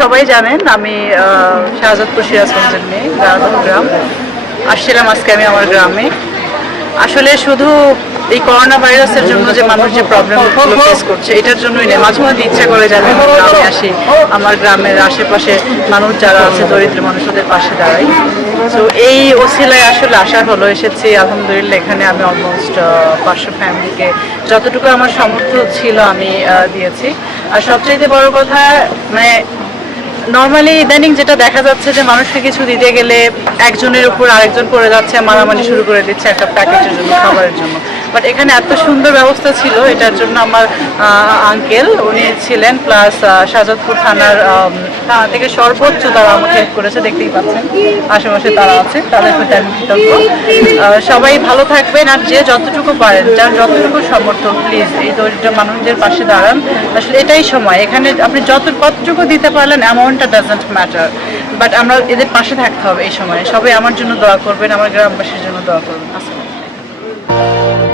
সবাই জানেন আমি শাহজাদপুর সিরাজগঞ্জের মেয়ে গ্রাম। আসছিলাম আজকে আমি আমার গ্রামে। আসলে শুধু এই করোনা ভাইরাসের জন্য যে মানুষ যে প্রবলেমগুলো ফেস করছে, এটার জন্যই নেই মাঝে মাঝে ইচ্ছা করে যে গ্রামে আসি, আমার গ্রামের আশেপাশে মানুষ যারা আছে, দরিদ্র মানুষদের পাশে দাঁড়াই। তো এই ওসিলায় আসলে আসার হলো, এসেছি, আলহামদুলিল্লাহ, এখানে আমি অলমোস্ট পাঁচশো ফ্যামিলিকে যতটুকু আমার সামর্থ্য ছিল আমি দিয়েছি। আর সবচেয়ে বড় কথা নর্মালি ইদানিং যেটা দেখা যাচ্ছে যে মানুষকে কিছু দিতে গেলে একজনের উপর আরেকজন পড়ে যাচ্ছে, মারামারি শুরু করে দিচ্ছে একটা প্যাকেটের জন্য, খাবারের জন্য। বাট এখানে এত সুন্দর ব্যবস্থা ছিল, এটার জন্য আমার আঙ্কেল উনি ছিলেন প্লাস শাহজাদপুর থানার থানা থেকে সর্বোচ্চ তারা আমাকে হেল্প করেছে, দেখতেই পাচ্ছেন, আশেপাশে তারা আছে, তাদের প্রতি আমি কৃতজ্ঞ। সবাই ভালো থাকবেন আর যে যতটুকু পারেন, যার যতটুকু সমর্থ প্লিজ এই দরিদ্র মানুষদের পাশে দাঁড়ান। আসলে এটাই সময়, এখানে আপনি যত, কতটুকু দিতে পারলেন টাইমটা ডাজেন্ট ম্যাটার বাট আমরা এদের পাশে থাকতে হবে এই সময়ে। সবাই আমার জন্য দোয়া করবেন, আমার গ্রামবাসীর জন্য দোয়া করবেন। আসসালাম